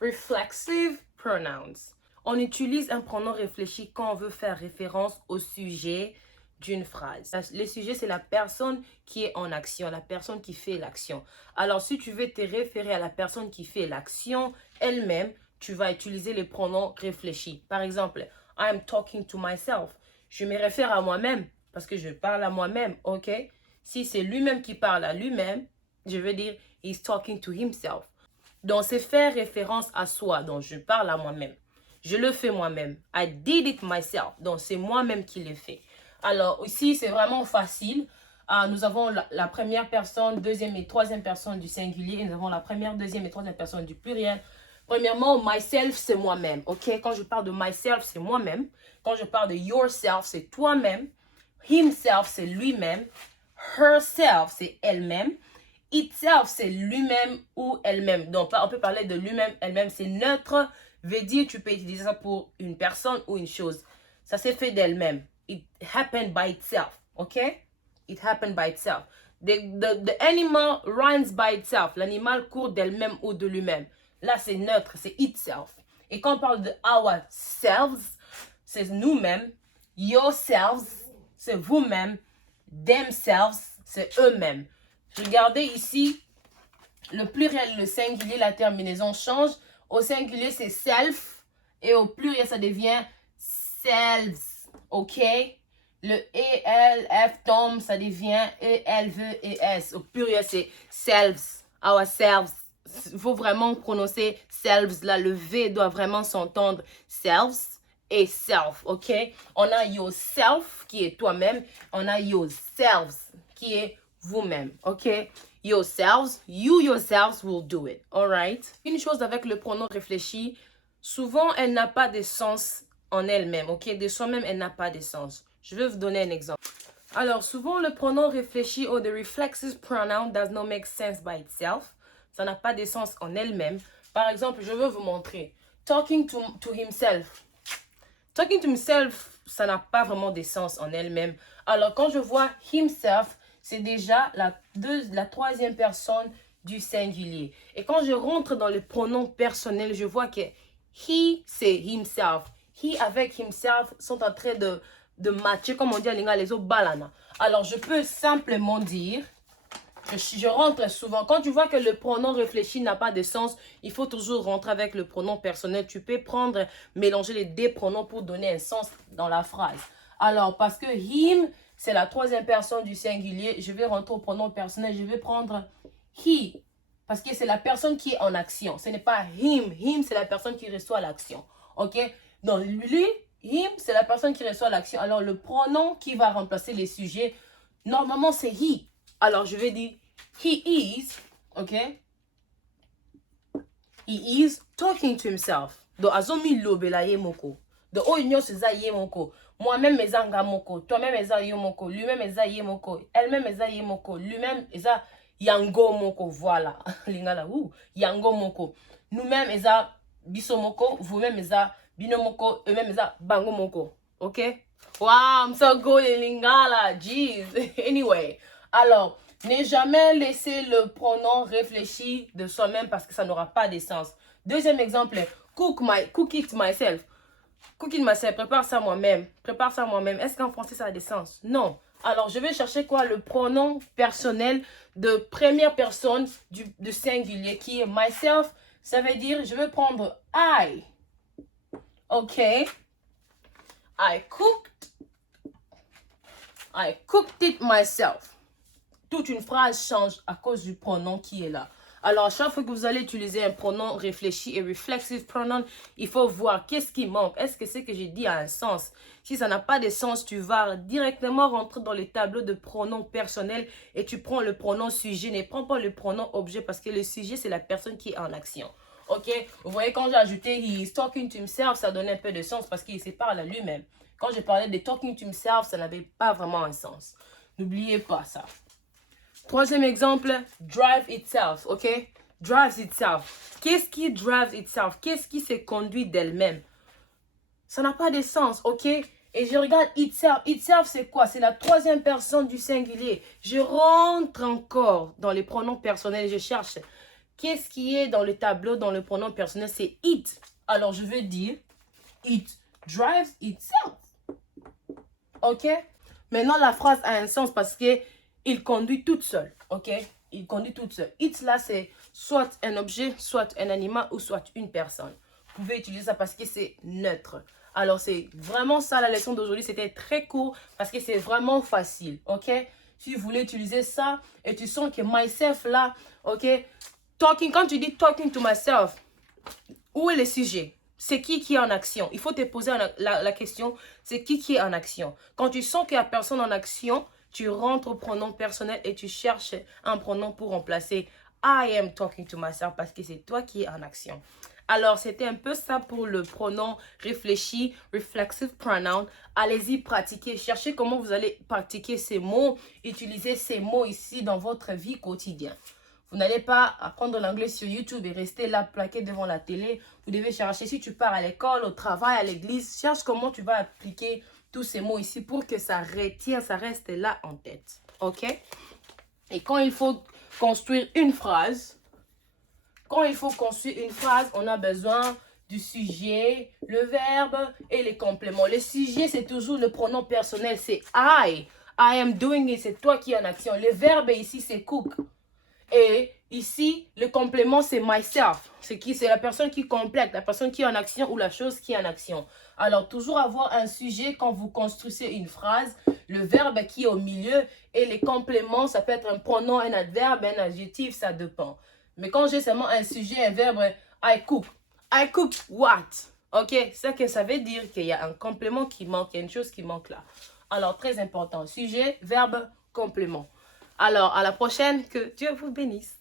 Reflexive pronouns. On utilise un pronom réfléchi quand on veut faire référence au sujet d'une phrase. Le sujet, c'est la personne qui est en action, la personne qui fait l'action. Alors, si tu veux te référer à la personne qui fait l'action elle-même, tu vas utiliser les pronoms réfléchis. Par exemple, I am talking to myself. Je me réfère à moi-même parce que je parle à moi-même, ok? Si c'est lui-même qui parle à lui-même, je veux dire, he's talking to himself. Donc, c'est faire référence à soi. Donc, je parle à moi-même. Je le fais moi-même. I did it myself. Donc, c'est moi-même qui l'ai fait. Alors, ici, c'est vraiment facile. Nous avons la première personne, deuxième et troisième personne du singulier. Et nous avons la première, deuxième et troisième personne du pluriel. Premièrement, myself, c'est moi-même. Ok? Quand je parle de myself, c'est moi-même. Quand je parle de yourself, c'est toi-même. Himself, c'est lui-même. Herself, c'est elle-même. Itself, c'est lui-même ou elle-même. Donc, on peut parler de lui-même, elle-même. C'est neutre. Veut dire, tu peux utiliser ça pour une personne ou une chose. Ça s'est fait d'elle-même. It happened by itself. OK? It happened by itself. The animal runs by itself. L'animal court d'elle-même ou de lui-même. Là, c'est neutre. C'est itself. Et quand on parle de ourselves, c'est nous-mêmes. Yourselves, c'est vous-même. Themselves, c'est eux-mêmes. Regardez ici, le pluriel, le singulier, la terminaison change. Au singulier, c'est self. Et au pluriel, ça devient selves. OK? Le E-L-F tombe, ça devient E-L-V-E-S. Au pluriel, c'est selves. Ourselves. Il faut vraiment prononcer selves. Là, le V doit vraiment s'entendre. Selves et self. OK? On a yourself, qui est toi-même. On a yourselves, qui est vous-même, ok? Yourselves, you yourselves will do it, alright? Une chose avec le pronom réfléchi, souvent elle n'a pas de sens en elle-même, ok? De soi-même, elle n'a pas de sens. Je vais vous donner un exemple. Alors, souvent le pronom réfléchi ou the reflexive pronoun does not make sense by itself. Ça n'a pas de sens en elle-même. Par exemple, je veux vous montrer. Talking to himself. Talking to himself, ça n'a pas vraiment de sens en elle-même. Alors, quand je vois himself, c'est déjà la troisième personne du singulier. Et quand je rentre dans le pronom personnel, je vois que he, c'est himself. He avec himself sont en train de matcher, comme on dit en lingala, les autres balana. Alors, je peux simplement dire, je rentre souvent. Quand tu vois que le pronom réfléchi n'a pas de sens, il faut toujours rentrer avec le pronom personnel. Tu peux mélanger les deux pronoms pour donner un sens dans la phrase. Alors, parce que him, c'est la troisième personne du singulier, je vais rentrer au pronom personnel. Je vais prendre he, parce que c'est la personne qui est en action. Ce n'est pas him. Him, c'est la personne qui reçoit l'action. OK? Donc, lui, him, c'est la personne qui reçoit l'action. Alors, le pronom qui va remplacer les sujets, normalement, c'est he. Alors, je vais dire, he is, OK? He is talking to himself. Donc, azomi lobela ye moko. Donc, oh, il seza ye moko. Moi-même, eza nga moko. Toi-même, eza ye moko. Lui-même, eza ye moko. Elle-même, eza ye moko. Lui-même, eza yango moko. Voilà. Lingala, yango moko. Nous-mêmes, eza biso moko. Vous-même, eza bino moko. Eux-mêmes, eza bango moko. OK? Wow, I'm so good in Lingala. Jeez. Anyway. Alors, ne jamais laisser le pronom réfléchi de soi-même parce que ça n'aura pas de sens. Deuxième exemple, cook it myself. Cook it myself, prépare ça moi-même. Prépare ça moi-même. Est-ce qu'en français ça a des sens? Non. Alors, je vais chercher quoi? Le pronom personnel de première personne du singulier qui est myself. Ça veut dire, je vais prendre I. OK. I cooked it myself. Toute une phrase change à cause du pronom qui est là. Alors, à chaque fois que vous allez utiliser un pronom réfléchi et reflexive pronoun, il faut voir qu'est-ce qui manque. Est-ce que ce que j'ai dit a un sens? Si ça n'a pas de sens, tu vas directement rentrer dans le tableau de pronoms personnels et tu prends le pronom sujet. Ne prends pas le pronom objet parce que le sujet, c'est la personne qui est en action. OK? Vous voyez, quand j'ai ajouté « he is talking to himself », ça donnait un peu de sens parce qu'il se parle à lui-même. Quand je parlais de « talking to himself », ça n'avait pas vraiment un sens. N'oubliez pas ça. Troisième exemple, drive itself, ok? Drives itself. Qu'est-ce qui drives itself? Qu'est-ce qui se conduit d'elle-même? Ça n'a pas de sens, ok? Et je regarde itself. Itself, c'est quoi? C'est la troisième personne du singulier. Je rentre encore dans les pronoms personnels. Je cherche Qu'est-ce qui est dans le tableau, dans le pronom personnel? C'est it. Alors, je veux dire, it drives itself. OK? Maintenant, la phrase a un sens parce que il conduit toute seule. OK? Il conduit toute seule. It, là, c'est soit un objet, soit un animal ou soit une personne. Vous pouvez utiliser ça parce que c'est neutre. Alors, c'est vraiment ça la leçon d'aujourd'hui. C'était très court parce que c'est vraiment facile. OK? Si vous voulez utiliser ça et tu sens que myself, là, OK? Talking, quand tu dis talking to myself, où est le sujet? C'est qui est en action? Il faut te poser la question, c'est qui est en action? Quand tu sens qu'il y a personne en action, tu rentres au pronom personnel et tu cherches un pronom pour remplacer I am talking to myself parce que c'est toi qui es en action. Alors, c'était un peu ça pour le pronom réfléchi, reflexive pronoun. Allez-y, pratiquez. Cherchez comment vous allez pratiquer ces mots. Utilisez ces mots ici dans votre vie quotidienne. Vous n'allez pas apprendre l'anglais sur YouTube et rester là plaqué devant la télé. Vous devez chercher, si tu pars à l'école, au travail, à l'église, cherche comment tu vas appliquer tous ces mots ici pour que ça retienne, ça reste là en tête. OK? Et quand il faut construire une phrase, on a besoin du sujet, le verbe et les compléments. Le sujet, c'est toujours le pronom personnel, c'est I. I am doing it, c'est toi qui es en action. Le verbe ici, c'est cook. Et ici, le complément, c'est myself. C'est la personne qui complète, la personne qui est en action ou la chose qui est en action. Alors, toujours avoir un sujet quand vous construisez une phrase, le verbe qui est au milieu et les compléments, ça peut être un pronom, un adverbe, un adjectif, ça dépend. Mais quand j'ai seulement un sujet, un verbe, I cook. I cook what? OK? C'est que ça veut dire qu'il y a un complément qui manque, il y a une chose qui manque là. Alors, très important. Sujet, verbe, complément. Alors, à la prochaine. Que Dieu vous bénisse.